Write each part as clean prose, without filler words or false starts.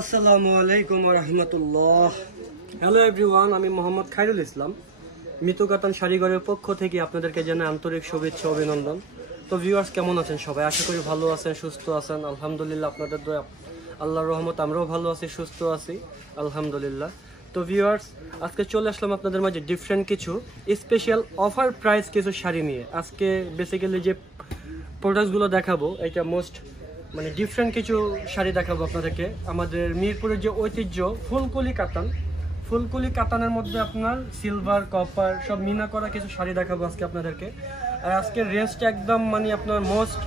আসসালামু আলাইকুম ওয়া রাহমাতুল্লাহ। হ্যালো এভরিওয়ান, আমি মোহাম্মদ খায়রুল ইসলাম। মিতু কাতান শাড়িঘরের পক্ষ থেকে আপনাদেরকে জানাই আন্তরিক শুভেচ্ছা অভিনন্দন। তো ভিউয়ার্স, কেমন আছেন সবাই? আশা করি ভালো আছেন, সুস্থ আছেন। আলহামদুলিল্লাহ, আপনাদের দয়া, আল্লাহর রহমত আমরাও ভালো আছি, সুস্থ আছি আলহামদুলিল্লাহ। তো ভিউয়ার্স, আজকে চলে আসলাম আপনাদের মাঝে ডিফারেন্ট কিছু স্পেশাল অফার প্রাইস কিছু শাড়ি নিয়ে। আজকে বেসিক্যালি যে প্রোডাক্টসগুলো দেখাবো, এটা মোস্ট ডিফারেন্ট কিছু শাড়ি দেখাবো আপনাদেরকে। আমাদের মিরপুরের যে ঐতিহ্য ফুলকলি কাতানের মধ্যে আপনার সিলভার, কপার সব মিনা করা কিছু শাড়ি দেখাবো আজকে আপনাদেরকে। আর আজকের রেঞ্জটা একদম আপনার মোস্ট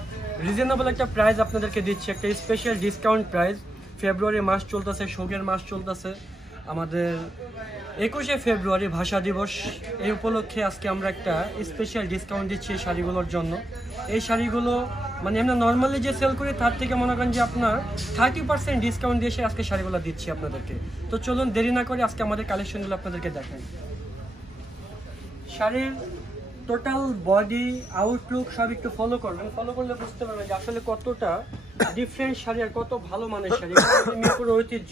রিজনেবল একটা প্রাইস আপনাদেরকে দিচ্ছে, একটা স্পেশাল ডিসকাউন্ট প্রাইস। ফেব্রুয়ারি মাস চলতেছে, শোকের মাস চলতেছে, আমাদের 21শে ফেব্রুয়ারি ভাষা দিবস। এই উপলক্ষে আজকে আমরা একটা স্পেশাল ডিসকাউন্ট দিচ্ছি এই শাড়িগুলোর জন্য। এই শাড়িগুলো আমরা নর্মালি যে সেল করি তার থেকে মনে করেন যে আপনার 30% ডিসকাউন্ট দিয়ে আজকে শাড়িগুলো দিচ্ছি আপনাদেরকে। তো চলুন দেরি না করে আজকে আমাদের কালেকশনগুলো আপনাদেরকে দেখাই। শাড়ির টোটাল বডি আউটলুক সব একটু ফলো করবেন, ফলো করলে বুঝতে পারবেন যে আসলে কতটা ডিফারেন্ট শাড়ি আর কত ভালো মানের শাড়ি। মিরপুরের ঐতিহ্য,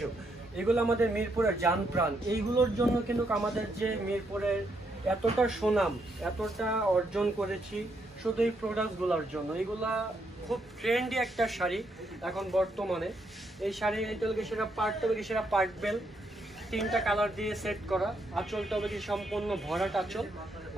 এগুলো আমাদের মিরপুরের জান প্রাণ। এইগুলোর জন্য কিন্তু আমাদের যে মিরপুরের এতটা সুনাম, এতটা অর্জন করেছি শুধু এই প্রোডাক্টগুলোর জন্য। এগুলা খুব ট্রেন্ডি একটা শাড়ি এখন বর্তমানে। এই শাড়ি সেটা পার্ট বেল, 3টা কালার দিয়ে সেট করা। আঁচলটা হবে কি সম্পূর্ণ ভরাট আঁচল,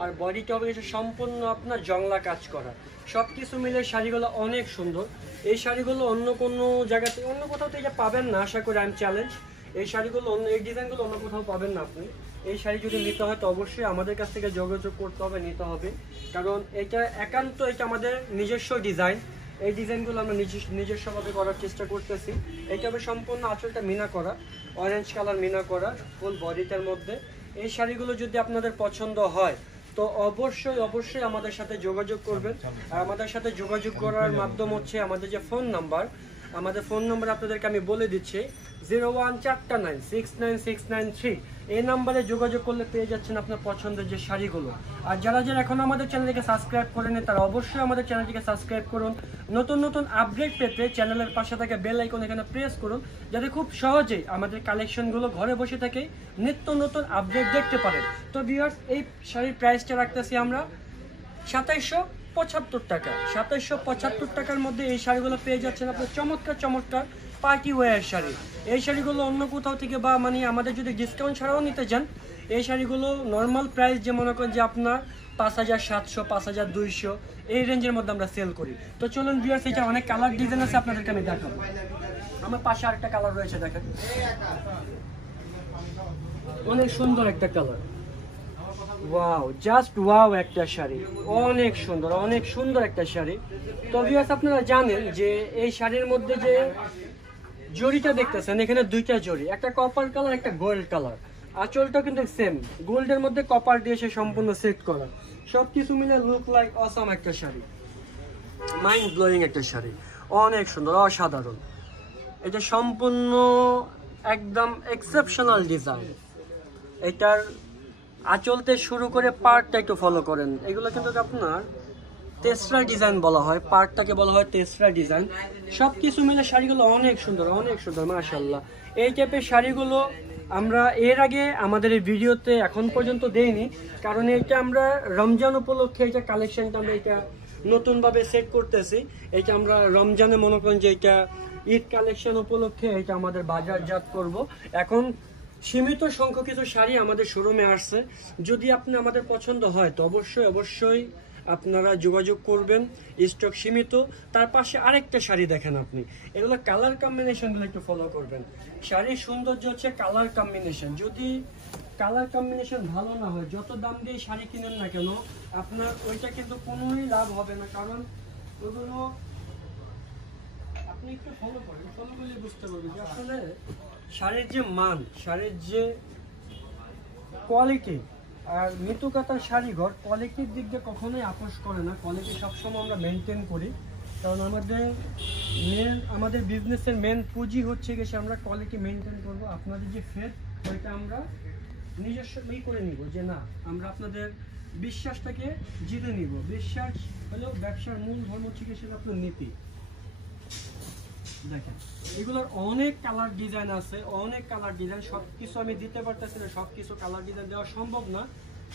আর বডিটা হবে কি সম্পূর্ণ আপনার জংলা কাজ করা। সব কিছু মিলে শাড়িগুলো অনেক সুন্দর। এই শাড়িগুলো অন্য কোনো জায়গাতে, অন্য কোথাও তো এটা পাবেন না, আশা করি আমি চ্যালেঞ্জ। এই শাড়িগুলো এই ডিজাইনগুলো অন্য কোথাও পাবেন না আপনি। এই শাড়ি যদি নিতে হয় তো অবশ্যই আমাদের কাছ থেকে যোগাযোগ করতে হবে, নিতে হবে। কারণ এটা একান্ত এটা আমাদের নিজস্ব ডিজাইন। এই ডিজাইনগুলো আমরা নিজস্বভাবে করার চেষ্টা করতেছি। এটা হবে সম্পূর্ণ আঁচলটা মিনা করা, অরেঞ্জ কালার মিনা করা ফুল বডিটার মধ্যে। এই শাড়িগুলো যদি আপনাদের পছন্দ হয় তো অবশ্যই আমাদের সাথে যোগাযোগ করবেন। আর আমাদের সাথে যোগাযোগ করার মাধ্যম হচ্ছে আমাদের যে ফোন নাম্বার, আমাদের ফোন নাম্বার আপনাদেরকে আমি বলে দিচ্ছি, 0149696993। এই নাম্বারে যোগাযোগ করলে পেয়ে যাচ্ছেন আপনার পছন্দের যে শাড়িগুলো। আর যারা এখন আমাদের চ্যানেলটিকে সাবস্ক্রাইব করেন তারা অবশ্যই আমাদের চ্যানেলটিকে সাবস্ক্রাইব করুন। নতুন আপডেট পেতে চ্যানেলের পাশে থাকা বেল আইকন এখানে প্রেস করুন, যাতে খুব সহজেই আমাদের কালেকশনগুলো ঘরে বসে থেকে নিত্য নতুন আপডেট দেখতে পারেন। তো ভিউয়ার্স, এই শাড়ির প্রাইসটা রাখতেছি আমরা 2775 টাকা। 2775 টাকার মধ্যে এই শাড়িগুলো পেয়ে যাচ্ছেন আপনার চমৎকার পার্টি ওয়্যার শাড়ি। এই শাড়িগুলো অন্য কোথাও থেকে বা আমাদের যদি ডিসকাউন্ট ছাড়াও নিতে চান, এই শাড়িগুলো নর্মাল প্রাইস যে মনে করেন যে আপনার 5700, 5200 এই রেঞ্জের মধ্যে আমরা সেল করি। তো চলুন ভিউয়ার্স, এটা অনেক কালার ডিজাইন আছে, আপনাদেরকে আমি দেখাবো। আমার পাশে আরেকটা কালার রয়েছে, দেখেন, অনেক সুন্দর একটা কালার। ওয়াও, জাস্ট ওয়াও একটা শাড়ি, অনেক সুন্দর একটা শাড়ি। তো ভিউয়ার্স, আপনারা জানেন যে এই শাড়ির মধ্যে যে জরিটা দেখতেছেন, এখানে 2টা জরি, একটা কপার কালার, একটা গোল্ড কালার। আঁচলটা কিন্তু সেম, গোল্ডের মধ্যে কপার দিয়ে সম্পূর্ণ সেট করা। সবকিছু মিলে লুক লাইক অসাম একটা শাড়ি, মাইন্ড ব্লোয়িং একটা শাড়ি, অনেক সুন্দর, অসাধারণ। এটা সম্পূর্ণ একদম এক্সেপশনাল ডিজাইন। এটার আঁচলতে শুরু করে পার্টটা একটু ফলো করেন, এগুলো কিন্তু আপনার তেসরা ডিজাইন বলা হয়, পার্টটাকে বলা হয় তেসরা ডিজাইন। সবকিছু মিলে শাড়িগুলো অনেক সুন্দর মাশাআল্লাহ। এই টাইপের শাড়িগুলো আমরা এর আগে আমাদের এই ভিডিওতে এখন পর্যন্ত দেইনি, কারণ এটা আমরা রমজান উপলক্ষে এটা কালেকশনটা আমরা এটা নতুনভাবে সেট করতেছি। এটা আমরা রমজানে মনে করেন যে এটা ঈদ কালেকশন উপলক্ষে এটা আমাদের বাজারজাত করব। এখন সীমিত সংখ্যক কিছু শাড়ি আমাদের শোরুমে আসছে। যদি আপনি আমাদের পছন্দ হয় তো অবশ্যই আপনারা যোগাযোগ করবেন, স্টক সীমিত। তার পাশে আরেকটা শাড়ি দেখেন আপনি, এগুলো কালার কম্বিনেশনগুলো একটু ফলো করবেন। শাড়ির সৌন্দর্য হচ্ছে কালার কম্বিনেশন। যদি কালার কম্বিনেশন ভালো না হয়, যত দাম দিয়ে শাড়ি কিনেন না কেন, আপনার ওইটা কিন্তু কোনোই লাভ হবে না। কারণ ওগুলো আপনি একটু ফলো করেন, ফলো করলে বুঝতে পারবেন যে আসলে শাড়ির যে মান, শাড়ির যে কোয়ালিটি। আর মিতু কাতান শাড়িঘর কোয়ালিটির দিক দিয়ে কখনোই আপোষ করে না, কোয়ালিটি সবসময় আমরা মেনটেন করি। কারণ আমাদের বিজনেসের মেন পুঁজি হচ্ছে গেছে আমরা কোয়ালিটি মেনটেন করব। আপনাদের যে ফেথ, ওইটা আমরা নিজস্ব করে নিব, যে না, আমরা আপনাদের বিশ্বাসটাকে জিতে নিব। বিশ্বাস হলো ব্যবসার মূল ধর্ম থেকে, সেটা আপনার নীতি। দেখেন এগুলোর অনেক কালার ডিজাইন আছে, অনেক কালার ডিজাইন, সবকিছু আমি দিতে পারতেছি না, সবকিছু কালার ডিজাইন দেওয়া সম্ভব না।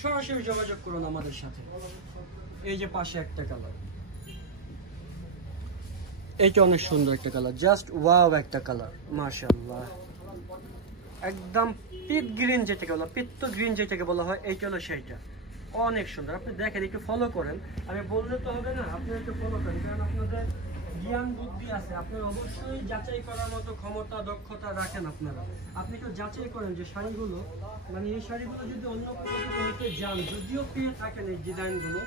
সরাসরি যোগাযোগ করুন আমাদের সাথে। এই যে পাশে একটা কালার, এইটা অনেক সুন্দর একটা কালার, জাস্ট ওয়াও একটা কালার, মাশাআল্লাহ। একদম পিট গ্রিন যেটাকে বলা, পিত্ত গ্রিন যেটাকে বলা হয়, এইটা হলো সেইটা, অনেক সুন্দর। আপনি দেখেন, একটু ফলো করেন, আমি বললে তো হবে না, আপনি একটু ফলো করেন, কারণ আপনাদের জ্ঞান বুদ্ধি আছে, আপনার অবশ্যই যাচাই করার মতো ক্ষমতা দক্ষতা রাখেন আপনারা। আপনি একটু যাচাই করেন যে শাড়িগুলো, মানে এই শাড়িগুলো যদি অন্য কোথাও যান, যদিও পেয়ে থাকেন এই ডিজাইনগুলো,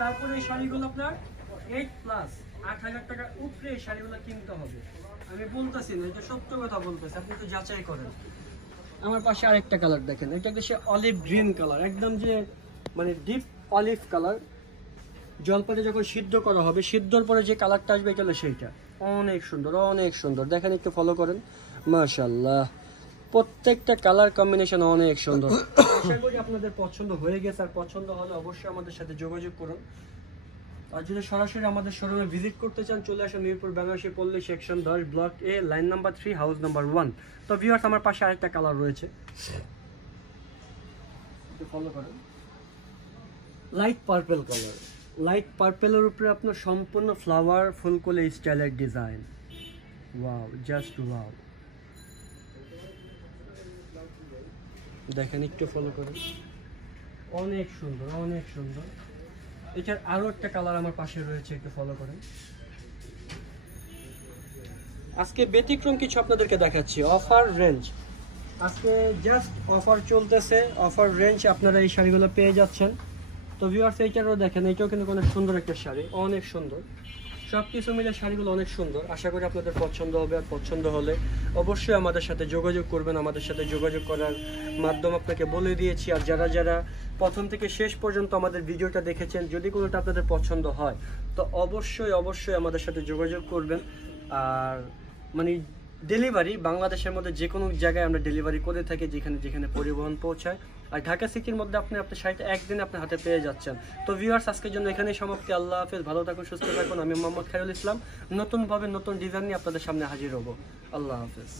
তারপরে এই শাড়িগুলো আপনার 8+ 8,000 টাকার উপরে এই শাড়িগুলো কিনতে হবে। আমি বলতেছি না, এটা সত্য কথা বলতেছি, আপনি তো যাচাই করেন। আমার পাশে আরেকটা কালার দেখেন, এটা হচ্ছে অলিভ গ্রিন কালার, একদম যে মানে ডিপ অলিভ কালার। জলপাইটা যখন সিদ্ধ করা হবে, সিদ্ধর পরে যে কালারটা আসবে এটা হলো সেইটা, অনেক সুন্দর, অনেক সুন্দর। দেখেন, একটু ফলো করেন, মাশাআল্লাহ, প্রত্যেকটা কালার কম্বিনেশন অনেক সুন্দর। আশা করি আপনাদের পছন্দ হয়ে গেছে, আর পছন্দ হলে অবশ্যই আমাদের সাথে যোগাযোগ করুন। আর যদি সরাসরি আমাদের শোরুমে ভিজিট করতে চান, চলে আসুন মিরপুর বেনারসি পল্লী সেকশন 10 ব্লক এ, লাইন নাম্বার 3, হাউস নাম্বার 1। তো ভিউয়ার্স, আমার পাশে আরেকটা কালার রয়েছে, একটু ফলো করেন, লাইট পার্পল কালার। লাইট পার্পেলের উপরে আপনার সম্পূর্ণ ফ্লাওয়ার ফুলকলি স্টাইলের ডিজাইন, ওয়াও, জাস্ট ওয়াও। দেখেন, একটু ফলো করেন, অনেক সুন্দর, অনেক সুন্দর। এটার আরো একটা কালার আমার পাশে রয়েছে, একটু ফলো করেন। আজকে ব্যতিক্রম কিছু আপনাদেরকে দেখাচ্ছি, অফার রেঞ্জ। আজকে জাস্ট অফার চলতেছে, অফার রেঞ্জ আপনারা এই শাড়িগুলো পেয়ে যাচ্ছেন। তো ভিউয়ার্স, এইটারও দেখেন, এইটাও কিন্তু অনেক সুন্দর একটা শাড়ি, অনেক সুন্দর। সব কিছু মিলে শাড়িগুলো অনেক সুন্দর। আশা করি আপনাদের পছন্দ হবে, আর পছন্দ হলে অবশ্যই আমাদের সাথে যোগাযোগ করবেন। আমাদের সাথে যোগাযোগ করার মাধ্যম আপনাকে বলে দিয়েছি। আর যারা যারা প্রথম থেকে শেষ পর্যন্ত আমাদের ভিডিওটা দেখেছেন, যদি কোনোটা আপনাদের পছন্দ হয়, তো অবশ্যই অবশ্যই আমাদের সাথে যোগাযোগ করবেন। আর মানে ডেলিভারি বাংলাদেশের মধ্যে যে কোনো জায়গায় আমরা ডেলিভারি করে থাকি, যেখানে যেখানে পরিবহন পৌঁছায়। আর ঢাকা সিটির মধ্যে আপনার শাড়িটা একদিনে আপনার হাতে পেয়ে যাচ্ছেন। তো ভিউয়ার্স, আজকের জন্য এখানেই সমাপ্তি। আল্লাহ হাফেজ, ভালো থাকুন, সুস্থ থাকুন। আমি মোহাম্মদ খায়রুল ইসলাম, নতুনভাবে নতুন ডিজাইন নিয়ে আপনাদের সামনে হাজির হব। আল্লাহ হাফেজ।